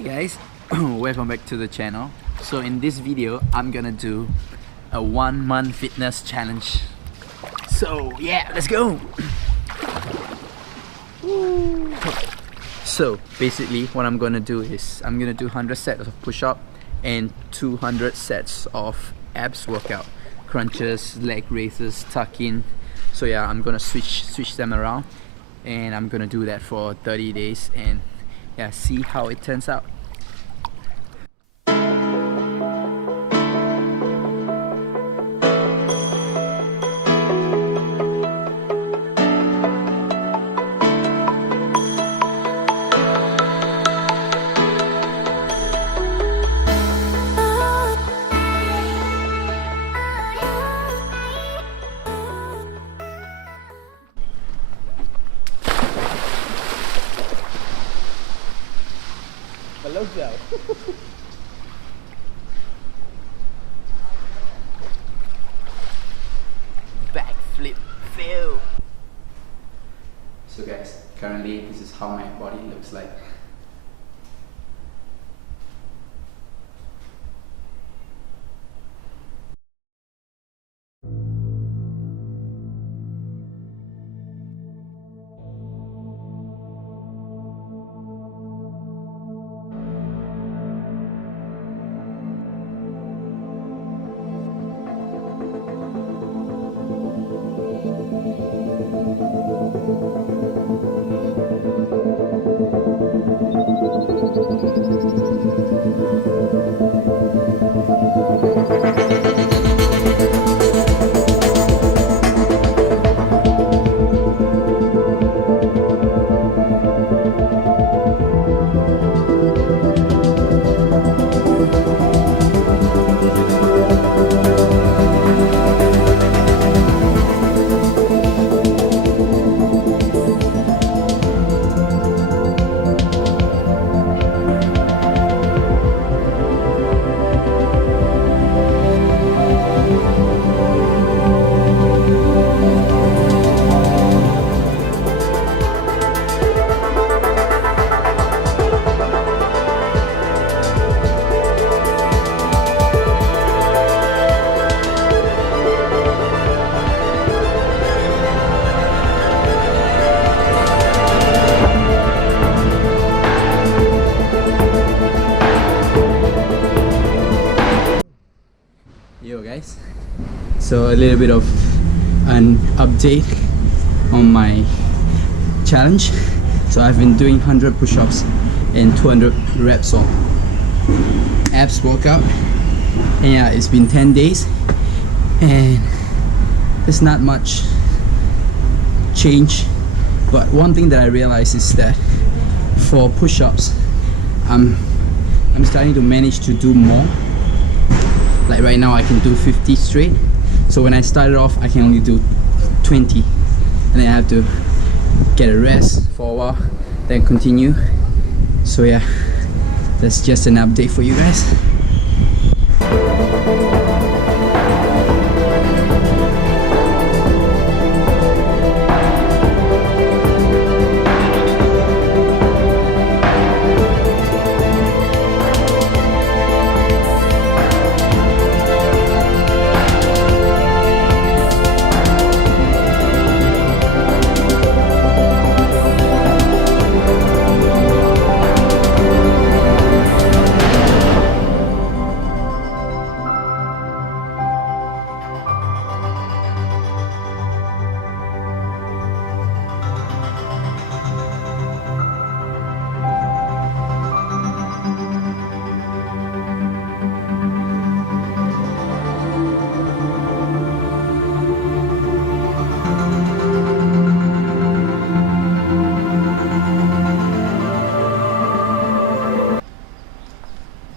Hey guys, welcome back to the channel. So in this video, I'm gonna do a 1 month fitness challenge. So yeah, let's go! So basically what I'm gonna do is I'm gonna do 100 sets of push-up and 200 sets of abs workout, crunches, leg raises, tuck in. So yeah, I'm gonna switch them around, and I'm gonna do that for 30 days and yeah, see how it turns out. Hello, Joe. Backflip fail. So guys, currently this is how my body looks like. Yo guys, so a little bit of an update on my challenge. So I've been doing 100 push-ups and 200 reps of abs workout, and yeah, it's been 10 days and there's not much change, but one thing that I realized is that for push-ups I'm starting to manage to do more. Like right now I can do 50 straight, so when I started off I can only do 20, and then I have to get a rest for a while, then continue. So yeah, that's just an update for you guys.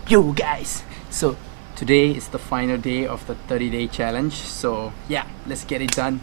Yo guys, so today is the final day of the 30-day challenge, so yeah, let's get it done.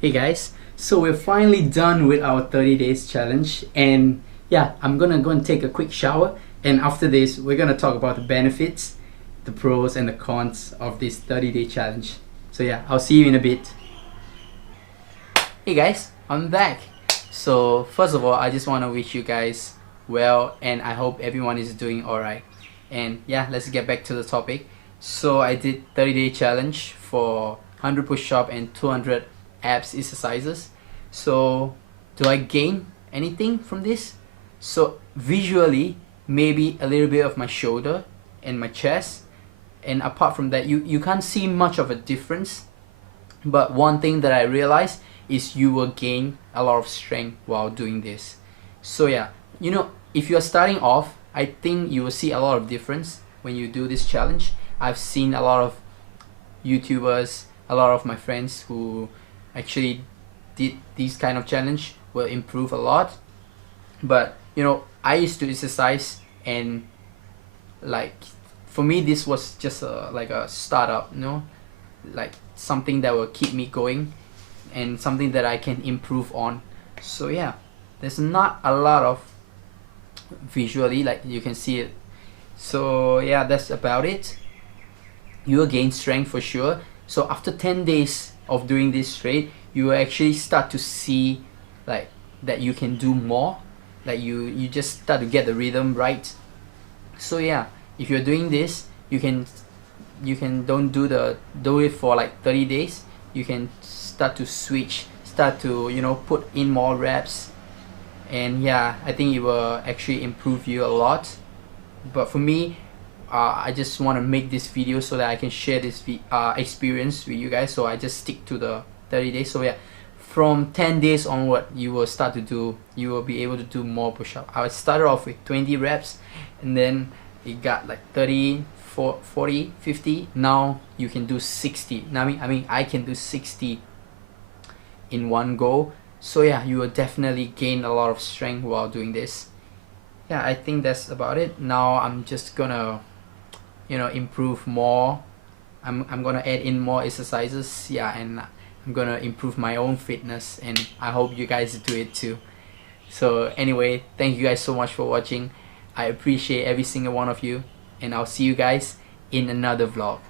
Hey guys, so we're finally done with our 30 days challenge, and yeah, I'm gonna go and take a quick shower, and after this we're gonna talk about the benefits, the pros and the cons of this 30-day challenge. So yeah, I'll see you in a bit. Hey guys, I'm back. So first of all, I just want to wish you guys well, and I hope everyone is doing alright. And yeah, let's get back to the topic. So I did 30-day challenge for 100 push-up and 200 abs exercises. So do I gain anything from this? So visually, maybe a little bit of my shoulder and my chest, and apart from that, you can't see much of a difference. But one thing that I realized is you will gain a lot of strength while doing this. So yeah, you know, if you are starting off, I think you will see a lot of difference when you do this challenge. I've seen a lot of YouTubers, a lot of my friends who actually did these kind of challenge will improve a lot. But you know, I used to exercise, and like for me this was just like a startup, you know, like something that will keep me going and something that I can improve on. So yeah, there's not a lot of visually, like you can see it. So yeah, that's about it. You will gain strength for sure. So after 10 days of doing this straight, you will actually start to see like that you can do more, like you just start to get the rhythm right. So yeah, if you're doing this, you can don't do it for like 30 days. You can start to switch, start to, you know, put in more reps, and yeah, I think it will actually improve you a lot. But for me, I just want to make this video so that I can share this experience with you guys. So I just stick to the 30 days. So yeah, from 10 days onward, you will be able to do more push-up. I started off with 20 reps, and then it got like 30, 40, 50. Now you can do 60. Now I mean I can do 60 in one go. So yeah, you will definitely gain a lot of strength while doing this. Yeah, I think that's about it. Now I'm just gonna, you know, improve more. I'm gonna add in more exercises, yeah, and I'm gonna improve my own fitness, and I hope you guys do it too. So anyway, thank you guys so much for watching. I appreciate every single one of you, and I'll see you guys in another vlog.